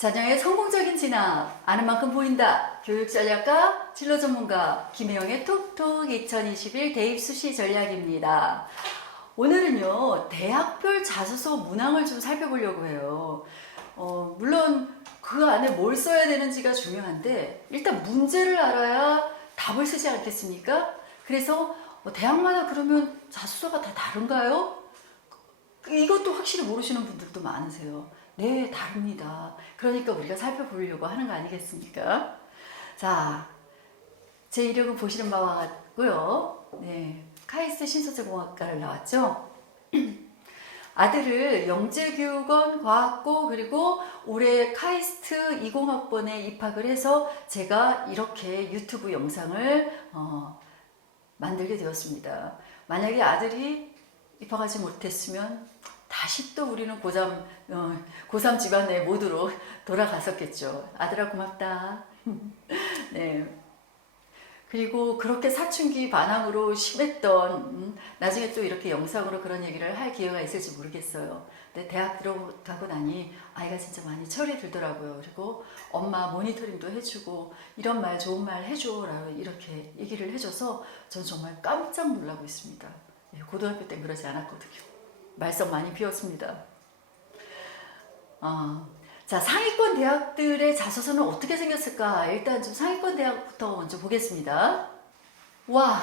자녀의 성공적인 진학, 아는 만큼 보인다. 교육전략가, 진로 전문가, 김혜영의 톡톡 2021 대입 수시 전략입니다. 오늘은요, 대학별 자소서 문항을 좀 살펴보려고 해요. 물론 그 안에 뭘 써야 되는지가 중요한데, 일단 문제를 알아야 답을 쓰지 않겠습니까? 그래서 대학마다 그러면 자소서가 다 다른가요? 이것도 확실히 모르시는 분들도 많으세요. 네, 다릅니다. 그러니까 우리가 살펴보려고 하는 거 아니겠습니까? 자, 제 이력은 보시는 바와 같고요. 네, 카이스트 신소재공학과를 나왔죠. 아들을 영재교육원 과학고 그리고 올해 카이스트 20학번에 입학을 해서 제가 이렇게 유튜브 영상을 만들게 되었습니다. 만약에 아들이 입학하지 못했으면 다시 또 우리는 고3 집안의 모드로 돌아갔었겠죠. 아들아 고맙다. 네. 그리고 그렇게 사춘기 반항으로 심했던 나중에 또 이렇게 영상으로 그런 얘기를 할 기회가 있을지 모르겠어요. 근데 대학 들어가고 나니 아이가 진짜 많이 철이 들더라고요. 그리고 엄마 모니터링도 해주고 이런 말 좋은 말 해줘 라고 이렇게 얘기를 해줘서 전 정말 깜짝 놀라고 있습니다. 고등학교 땐 그러지 않았거든요. 말썽 많이 피웠습니다. 자, 상위권 대학들의 자소서는 어떻게 생겼을까? 일단 좀 상위권 대학부터 먼저 보겠습니다. 와,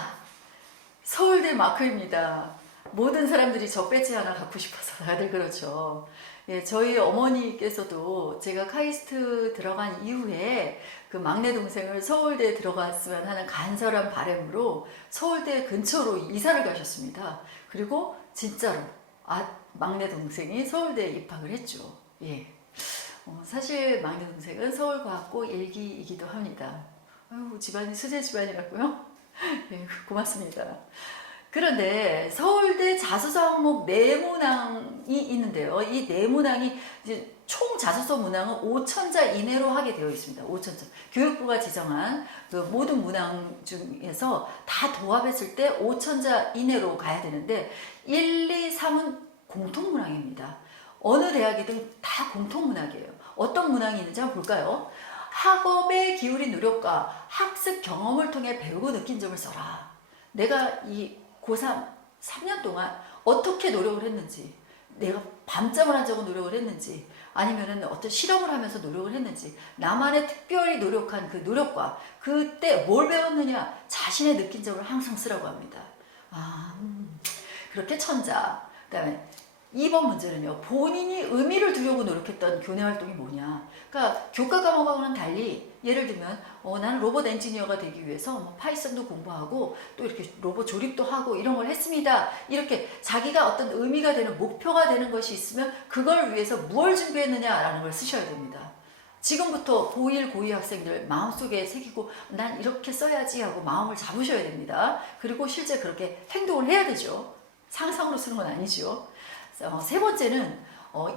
서울대 마크입니다. 모든 사람들이 저 배지 하나 갖고 싶어서 다들 그렇죠. 예, 저희 어머니께서도 제가 카이스트 들어간 이후에 그 막내 동생을 서울대에 들어갔으면 하는 간절한 바람으로 서울대 근처로 이사를 가셨습니다. 그리고 진짜로 막내 동생이 서울대에 입학을 했죠. 예. 사실 막내 동생은 서울과학고 1기이기도 합니다. 아유, 집안이 수제 집안이라고요? 네, 고맙습니다. 그런데 서울대 자소서 항목 네모낭이 있는데요. 이 네모낭이 이제 총 자소서 문항은 5,000자 이내로 하게 되어 있습니다. 5,000자. 교육부가 지정한 그 모든 문항 중에서 다 도합했을 때 5,000자 이내로 가야 되는데 1, 2, 3은 공통문항입니다. 어느 대학이든 다 공통문항이에요. 어떤 문항이 있는지 한번 볼까요? 학업에 기울인 노력과 학습 경험을 통해 배우고 느낀 점을 써라. 내가 이 고3 3년 동안 어떻게 노력을 했는지, 내가 밤잠을 한 적은 노력을 했는지, 아니면은 어떤 실험을 하면서 노력을 했는지, 나만의 특별히 노력한 그 노력과 그때 뭘 배웠느냐, 자신의 느낀 점을 항상 쓰라고 합니다. 그렇게 천자. 그 다음에 2번 문제는요. 본인이 의미를 두려고 노력했던 교내 활동이 뭐냐. 그러니까 교과 과목하고는 달리 예를 들면 나는 로봇 엔지니어가 되기 위해서 파이썬도 공부하고 또 이렇게 로봇 조립도 하고 이런 걸 했습니다. 이렇게 자기가 어떤 의미가 되는 목표가 되는 것이 있으면 그걸 위해서 무엇을 준비했느냐라는 걸 쓰셔야 됩니다. 지금부터 고1, 고2 학생들 마음속에 새기고 난 이렇게 써야지 하고 마음을 잡으셔야 됩니다. 그리고 실제 그렇게 행동을 해야 되죠. 상상으로 쓰는 건 아니죠. 세 번째는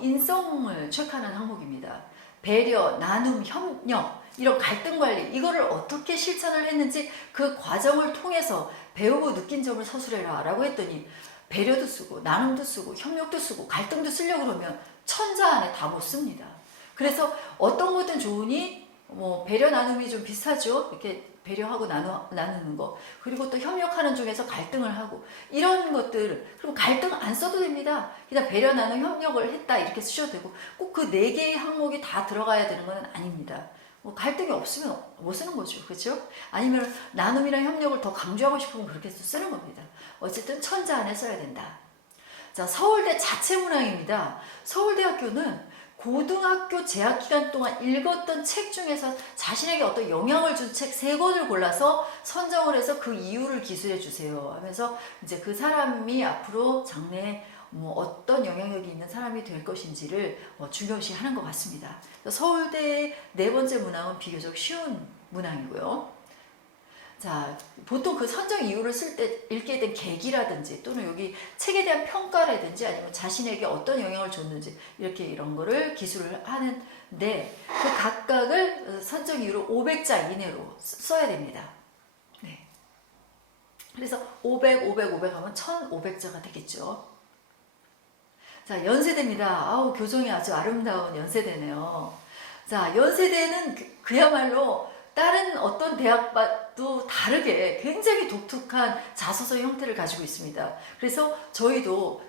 인성을 체크하는 항목입니다. 배려, 나눔, 협력, 이런 갈등 관리 이거를 어떻게 실천을 했는지 그 과정을 통해서 배우고 느낀 점을 서술해라 라고 했더니 배려도 쓰고 나눔도 쓰고 협력도 쓰고 갈등도 쓰려고 그러면 천자 안에 다 못 씁니다. 그래서 어떤 것든 좋으니 배려 나눔이 좀 비슷하죠. 이렇게 배려하고 나누는 거. 그리고 또 협력하는 중에서 갈등을 하고 이런 것들. 그리고 갈등 안 써도 됩니다. 그냥 배려 나눔 협력을 했다 이렇게 쓰셔도 되고 꼭 그 4개의 항목이 다 들어가야 되는 건 아닙니다. 갈등이 없으면 못 쓰는 거죠. 그렇죠? 아니면 나눔이나 협력을 더 강조하고 싶으면 그렇게 쓰는 겁니다. 어쨌든 천자 안에 써야 된다. 자, 서울대 자체 문항입니다. 서울대학교는 고등학교 재학기간 동안 읽었던 책 중에서 자신에게 어떤 영향을 준 책 3권을 골라서 선정을 해서 그 이유를 기술해 주세요 하면서 이제 그 사람이 앞으로 장래에 어떤 영향력이 있는 사람이 될 것인지를 중요시 하는 것 같습니다. 서울대의 4번째 문항은 비교적 쉬운 문항이고요. 자, 보통 그 선정 이유를 쓸 때 읽게 된 계기라든지 또는 여기 책에 대한 평가라든지 아니면 자신에게 어떤 영향을 줬는지 이렇게 이런 거를 기술을 하는데 그 각각을 선정 이유를 500자 이내로 써야 됩니다. 네. 그래서 500, 500, 500 하면 1500자가 되겠죠. 자, 연세대입니다. 아우, 교정이 아주 아름다운 연세대네요. 자, 연세대는 그야말로 다른 어떤 대학과도 다르게 굉장히 독특한 자소서 형태를 가지고 있습니다. 그래서 저희도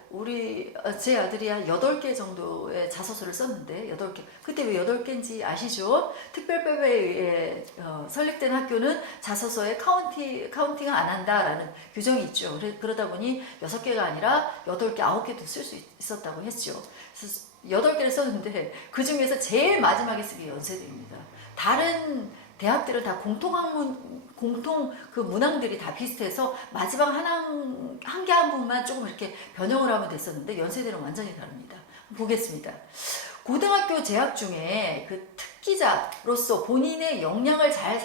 제 아들이 한 8개 정도의 자소서를 썼는데 8개. 그때 왜 8개인지 아시죠? 특별법에 의해 설립된 학교는 자소서에 카운팅을 안 한다라는 규정이 있죠. 그러다 보니 6개가 아니라 8개, 9개도 쓸 수 있었다고 했죠. 그래서 8개를 썼는데 그 중에서 제일 마지막에 쓴 게 연세대입니다. 다른 대학들은 다 공통 그 문항들이 다 비슷해서 마지막 한 개 한 부분만 조금 이렇게 변형을 하면 됐었는데 연세대는 완전히 다릅니다. 보겠습니다. 고등학교 재학 중에 그 특기자로서 본인의 역량을 잘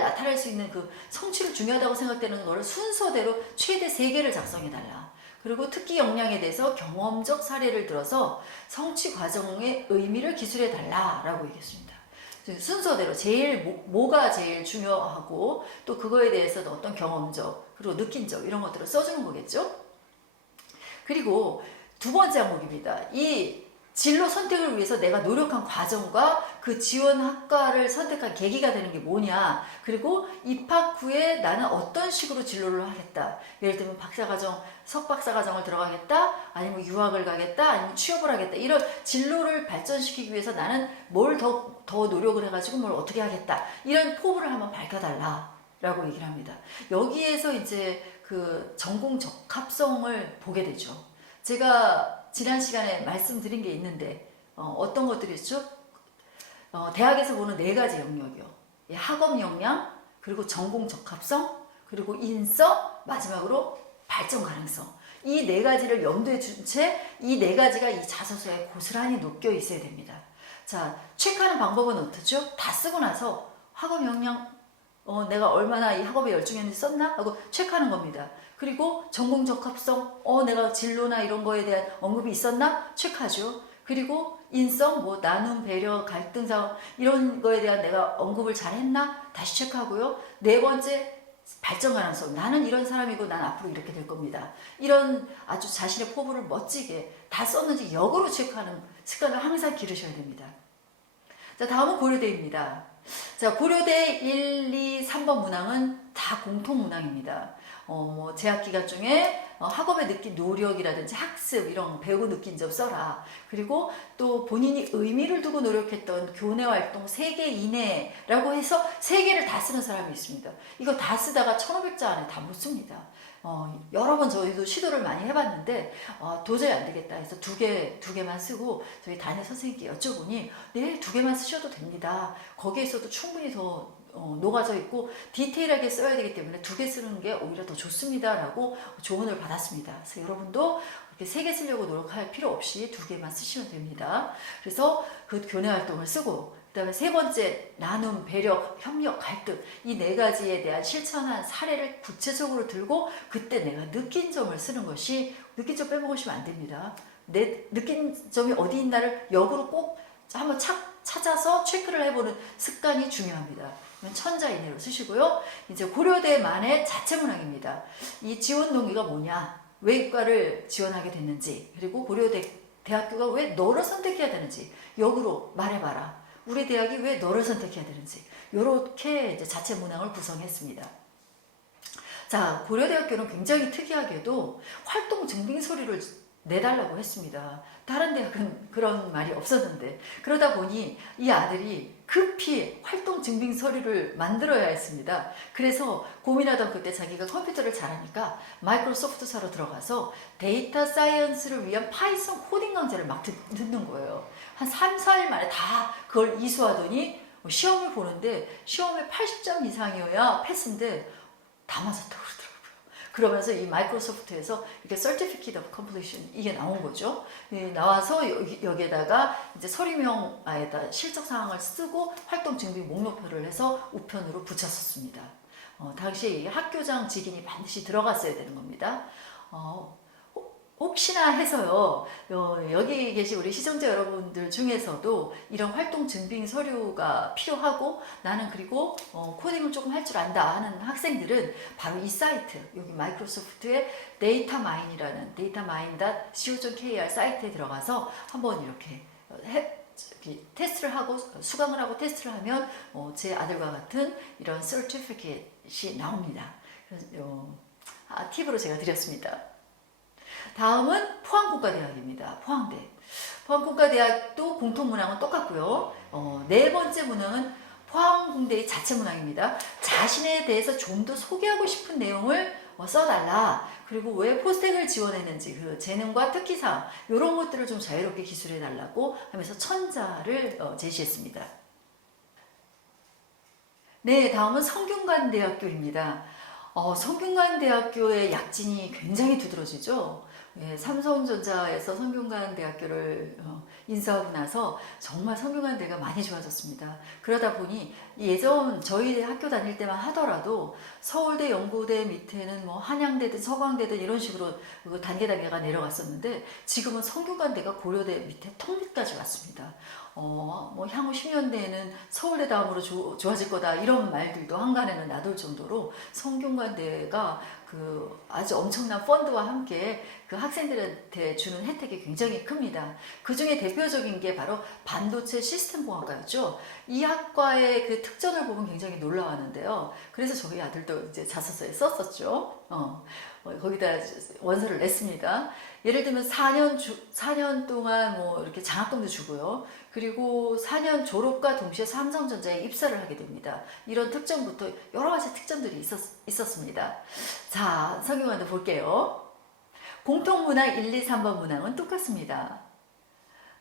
나타낼 수 있는 그 성취를 중요하다고 생각되는 거를 순서대로 최대 3개를 작성해달라. 그리고 특기 역량에 대해서 경험적 사례를 들어서 성취 과정의 의미를 기술해달라라고 얘기했습니다. 순서대로 뭐가 제일 중요하고 또 그거에 대해서 어떤 경험적 그리고 느낀적 이런 것들을 써주는 거겠죠. 그리고 2번째 항목입니다. 이 진로 선택을 위해서 내가 노력한 과정과 그 지원 학과를 선택한 계기가 되는 게 뭐냐. 그리고 입학 후에 나는 어떤 식으로 진로를 하겠다. 예를 들면 박사과정, 석박사과정을 들어가겠다. 아니면 유학을 가겠다. 아니면 취업을 하겠다. 이런 진로를 발전시키기 위해서 나는 뭘 더 노력을 해가지고 뭘 어떻게 하겠다. 이런 포부를 한번 밝혀달라. 라고 얘기를 합니다. 여기에서 이제 그 전공 적합성을 보게 되죠. 제가 지난 시간에 말씀드린 게 있는데 어떤 것들이 있죠? 대학에서 보는 4가지 영역이요. 학업 역량, 그리고 전공 적합성, 그리고 인성, 마지막으로 발전 가능성. 이 4가지를 염두에 둔 채 이 4가지가 이 자소서에 고스란히 녹여 있어야 됩니다. 자, 체크하는 방법은 어떻죠? 다 쓰고 나서 학업 역량 내가 얼마나 이 학업에 열중했는지 썼나? 하고 체크하는 겁니다. 그리고 전공 적합성, 내가 진로나 이런 거에 대한 언급이 있었나? 체크하죠. 그리고 인성, 나눔, 배려, 갈등 상황 이런 거에 대한 내가 언급을 잘 했나? 다시 체크하고요. 4번째, 발전 가능성. 나는 이런 사람이고 난 앞으로 이렇게 될 겁니다. 이런 아주 자신의 포부를 멋지게 다 썼는지 역으로 체크하는 습관을 항상 기르셔야 됩니다. 자, 다음은 고려대입니다. 자, 고려대 1, 2, 3번 문항은 다 공통 문항입니다. 재학 기간 중에 학업에 느낀 노력이라든지 학습 이런 배우고 느낀 점 써라. 그리고 또 본인이 의미를 두고 노력했던 교내 활동 3개 이내라고 해서 3개를 다 쓰는 사람이 있습니다. 이거 다 쓰다가 1500자 안에 다 못 씁니다. 여러 번 저희도 시도를 많이 해봤는데 도저히 안 되겠다 해서 두 개만 쓰고 저희 담임 선생님께 여쭤보니 네, 2개만 쓰셔도 됩니다. 거기에서도 충분히 더 녹아져 있고 디테일하게 써야 되기 때문에 2개 쓰는 게 오히려 더 좋습니다 라고 조언을 받았습니다. 그래서 여러분도 그렇게 3개 쓰려고 노력할 필요 없이 2개만 쓰시면 됩니다. 그래서 그 교내 활동을 쓰고 그 다음에 3번째 나눔, 배려, 협력, 갈등 이 4가지에 대한 실천한 사례를 구체적으로 들고 그때 내가 느낀 점을 쓰는 것이 느낀 점 빼먹으시면 안 됩니다. 내 느낀 점이 어디 있나를 역으로 꼭 한번 찾아서 체크를 해보는 습관이 중요합니다. 천자 이내로 쓰시고요. 이제 고려대만의 자체 문항입니다. 이 지원 동기가 뭐냐? 왜 이과를 지원하게 됐는지 그리고 고려대 대학교가 왜 너를 선택해야 되는지 역으로 말해봐라. 우리 대학이 왜 너를 선택해야 되는지 이렇게 이제 자체 문항을 구성했습니다. 자, 고려대학교는 굉장히 특이하게도 활동 증빙 서류를 내달라고 했습니다. 다른 대학은 그런 말이 없었는데 그러다 보니 이 아들이 급히 활동 증빙 서류를 만들어야 했습니다. 그래서 고민하던 그때 자기가 컴퓨터를 잘하니까 마이크로소프트사로 들어가서 데이터 사이언스를 위한 파이썬 코딩 강좌를 막 듣는 거예요. 한 3, 4일 만에 다 그걸 이수하더니 시험을 보는데 시험에 80점 이상이어야 패스인데 다 맞았다고 그러더라고요. 그러면서 이 마이크로소프트에서 이게 Certificate of Completion 이게 나온 거죠. 나와서 여기에다가 이제 서류명에다 실적 사항을 쓰고 활동 증빙 목록표를 해서 우편으로 붙였었습니다. 당시 학교장 직인이 반드시 들어갔어야 되는 겁니다. 혹시나 해서요, 여기 계신 우리 시청자 여러분들 중에서도 이런 활동 증빙 서류가 필요하고 나는 그리고 코딩을 조금 할 줄 안다 하는 학생들은 바로 이 사이트, 여기 마이크로소프트의 데이터마인이라는 dataMine.co.kr 사이트에 들어가서 한번 이렇게 테스트를 하고 수강을 하고 테스트를 하면 제 아들과 같은 이런 certificate이 나옵니다. 그래서 팁으로 제가 드렸습니다. 다음은 포항공과대학입니다. 포항대. 포항공과대학도 공통문항은 똑같고요. 네 번째 문항은 포항공대의 자체 문항입니다. 자신에 대해서 좀 더 소개하고 싶은 내용을 써달라. 그리고 왜 포스텍을 지원했는지 그 재능과 특기사항 이런 것들을 좀 자유롭게 기술해달라고 하면서 천자를 제시했습니다. 네, 다음은 성균관대학교입니다. 성균관대학교의 약진이 굉장히 두드러지죠. 예, 삼성전자에서 성균관대학교를 인수하고 나서 정말 성균관대가 많이 좋아졌습니다. 그러다 보니 예전 저희 학교 다닐 때만 하더라도 서울대, 연고대 밑에는 뭐 한양대든 서강대든 이런 식으로 단계가 내려갔었는데 지금은 성균관대가 고려대 밑에 턱 밑까지 왔습니다. 뭐 향후 10년 내에는 서울대 다음으로 좋아질 거다 이런 말들도 한간에는 나돌 정도로 성균관대가 그 아주 엄청난 펀드와 함께 그 학생들한테 주는 혜택이 굉장히 큽니다. 그 중에 대표적인 게 바로 반도체 시스템공학과였죠. 이 학과의 그 특전을 보면 굉장히 놀라웠는데요. 그래서 저희 아들도 이제 자소서에 썼었죠. 거기다 원서를 냈습니다. 예를 들면 4년 동안 뭐 이렇게 장학금도 주고요. 그리고 4년 졸업과 동시에 삼성전자에 입사를 하게 됩니다. 이런 특전부터 여러 가지 특전들이 있었습니다. 자, 성균관도 볼게요. 공통문항 1, 2, 3번 문항은 똑같습니다.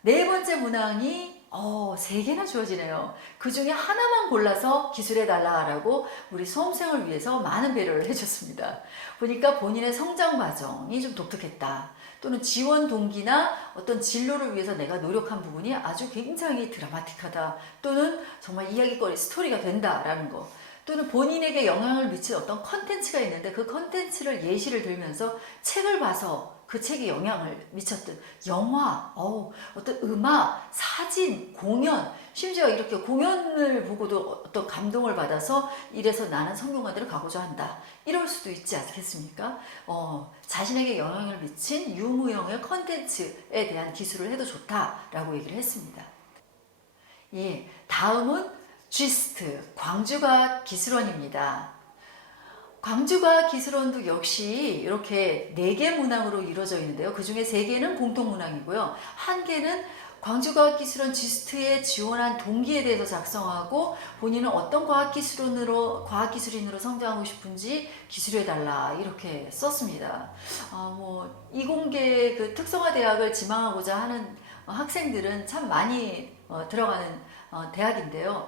네 번째 문항이 3개나 주어지네요. 그 중에 하나만 골라서 기술해달라고 우리 수험생을 위해서 많은 배려를 해줬습니다. 보니까 본인의 성장 과정이 좀 독특했다. 또는 지원 동기나 어떤 진로를 위해서 내가 노력한 부분이 아주 굉장히 드라마틱하다. 또는 정말 이야기거리, 스토리가 된다라는 거. 또는 본인에게 영향을 미칠 어떤 컨텐츠가 있는데 그 컨텐츠를 예시를 들면서 책을 봐서 그 책이 영향을 미쳤던 영화, 어떤 음악, 사진, 공연, 심지어 이렇게 공연을 보고도 어떤 감동을 받아서 이래서 나는 성균관대를 가고자 한다. 이럴 수도 있지 않겠습니까? 자신에게 영향을 미친 유무형의 컨텐츠에 대한 기술을 해도 좋다라고 얘기를 했습니다. 예, 다음은 GIST, 광주과학기술원입니다. 광주과학기술원도 역시 이렇게 4개 문항으로 이루어져 있는데요. 그 중에 3개는 공통문항이고요. 1개는 광주과학기술원 GIST에 지원한 동기에 대해서 작성하고 본인은 어떤 과학기술인으로 성장하고 싶은지 기술해달라 이렇게 썼습니다. 이공계 그 특성화대학을 지망하고자 하는 학생들은 참 많이 들어가는 대학인데요.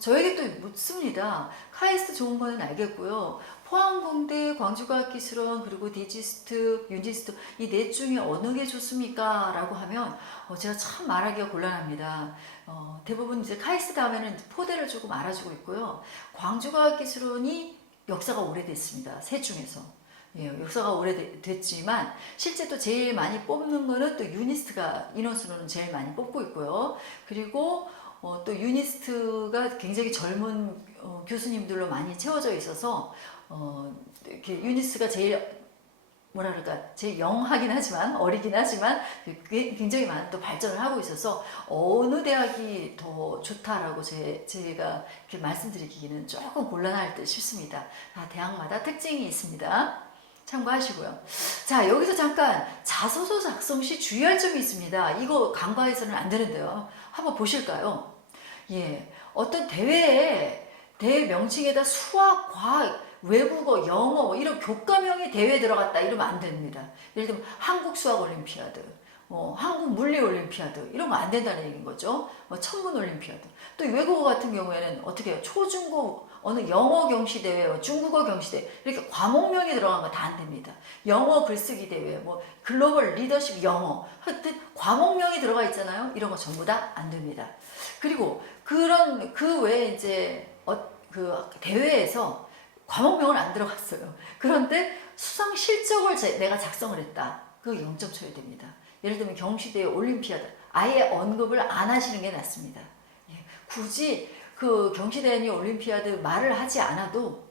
저에게 또 묻습니다. 카이스트 좋은 거는 알겠고요. 포항공대, 광주과학기술원, 그리고 디지스트, 윤지스트 이 넷 중에 어느 게 좋습니까? 라고 하면 제가 참 말하기가 곤란합니다. 대부분 이제 카이스트 다음에는 포대를 조금 알아주고 있고요. 광주과학기술원이 역사가 오래됐습니다. 셋 중에서. 예, 역사가 오래됐지만 실제 또 제일 많이 뽑는 거는 또 유니스트가 인원수로는 제일 많이 뽑고 있고요. 그리고 또 유니스트가 굉장히 젊은 교수님들로 많이 채워져 있어서 이렇게 유니스트가 제일 제일 영하긴 하지만 어리긴 하지만 굉장히 많은 또 발전을 하고 있어서 어느 대학이 더 좋다라고 제가 이렇게 말씀드리기는 조금 곤란할 듯 싶습니다. 대학마다 특징이 있습니다. 참고하시고요. 자, 여기서 잠깐 자소서 작성 시 주의할 점이 있습니다. 이거 간과해서는 안 되는데요. 한번 보실까요? 예, 어떤 대회 명칭에다 수학, 과학, 외국어, 영어 이런 교과명이 대회에 들어갔다 이러면 안 됩니다. 예를 들면 한국 수학 올림피아드, 한국 물리 올림피아드 이런 거 안 된다는 얘기인 거죠. 천문 올림피아드. 또 외국어 같은 경우에는 어떻게 해요? 초중고 어느 영어 경시 대회, 중국어 경시 대회 이렇게 과목명이 들어간 거 다 안 됩니다. 영어 글쓰기 대회, 글로벌 리더십 영어 하여튼 과목명이 들어가 있잖아요. 이런 거 전부 다 안 됩니다. 그리고 그 외에 이제 그 대회에서 과목명은 안 들어갔어요. 그런데 수상 실적을 내가 작성을 했다. 그거 0점 쳐야 됩니다. 예를 들면 경시대회 올림피아드 아예 언급을 안 하시는 게 낫습니다. 예, 굳이 그 경시대회 올림피아드 말을 하지 않아도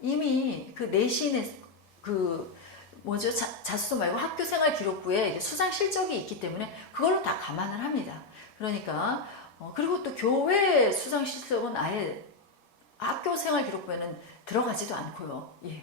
이미 그 내신의 자소서 말고 학교생활 기록부에 수상 실적이 있기 때문에 그걸로 다 감안을 합니다. 그러니까 그리고 또 교회 수상 실적은 아예 학교 생활 기록부에는 들어가지도 않고요. 예.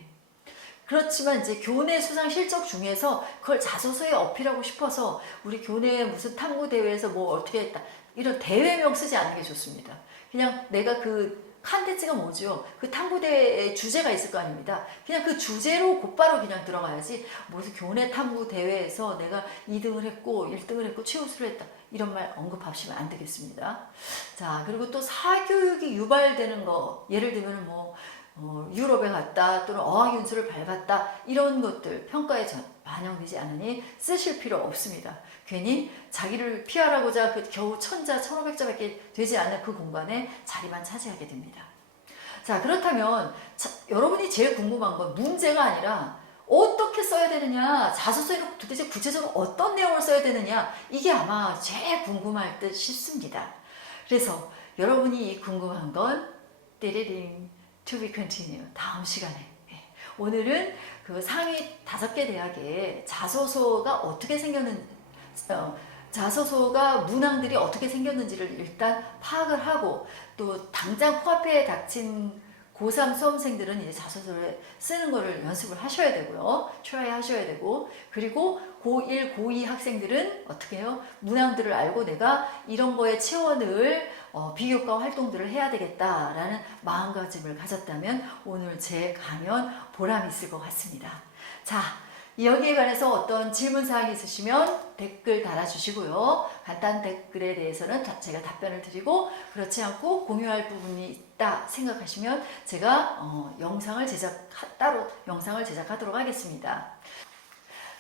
그렇지만 이제 교내 수상 실적 중에서 그걸 자소서에 어필하고 싶어서 우리 교내 무슨 탐구 대회에서 뭐 어떻게 했다 이런 대회명 쓰지 않는 게 좋습니다. 그냥 내가 그 컨텐츠가 뭐죠? 그 탐구대회의 주제가 있을 거 아닙니다. 그냥 그 주제로 곧바로 그냥 들어가야지 무슨 교내 탐구 대회에서 내가 2등을 했고 1등을 했고 최우수를 했다 이런 말 언급하시면 안 되겠습니다. 자, 그리고 또 사교육이 유발되는 거 예를 들면 뭐 유럽에 갔다 또는 어학연수를 밟았다 이런 것들 평가에 반영되지 않으니 쓰실 필요 없습니다. 괜히 자기를 피하라고자 그 겨우 1000자 1500자밖에 되지 않는 그 공간에 자리만 차지하게 됩니다. 자, 그렇다면 여러분이 제일 궁금한 건 문제가 아니라 어떻게 써야 되느냐, 자소서에는 도대체 구체적으로 어떤 내용을 써야 되느냐, 이게 아마 제일 궁금할 듯 싶습니다. 그래서 여러분이 궁금한 건 띠리링 to be continue 다음 시간에. 오늘은 그 상위 5개 대학의 자소서가 어떻게 생겼는지, 자소서가 문항들이 어떻게 생겼는지를 일단 파악을 하고, 또 당장 코앞에 닥친 고3 수험생들은 이제 자소서를 쓰는 거를 연습을 하셔야 되고요. 트라이 하셔야 되고, 그리고 고1, 고2 학생들은 어떻게 해요? 문항들을 알고 내가 이런 거에 채워넣을 비교과 활동들을 해야 되겠다라는 마음가짐을 가졌다면 오늘 제 강연 보람이 있을 것 같습니다. 자, 여기에 관해서 어떤 질문사항이 있으시면 댓글 달아주시고요. 간단 댓글에 대해서는 제가 답변을 드리고, 그렇지 않고 공유할 부분이 있다 생각하시면 제가 따로 영상을 제작하도록 하겠습니다.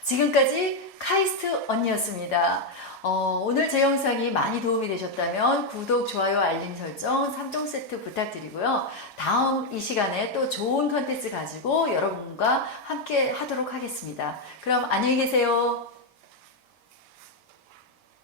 지금까지 카이스트 언니였습니다. 오늘 제 영상이 많이 도움이 되셨다면 구독, 좋아요, 알림 설정 3종 세트 부탁드리고요. 다음 이 시간에 또 좋은 컨텐츠 가지고 여러분과 함께 하도록 하겠습니다. 그럼 안녕히 계세요.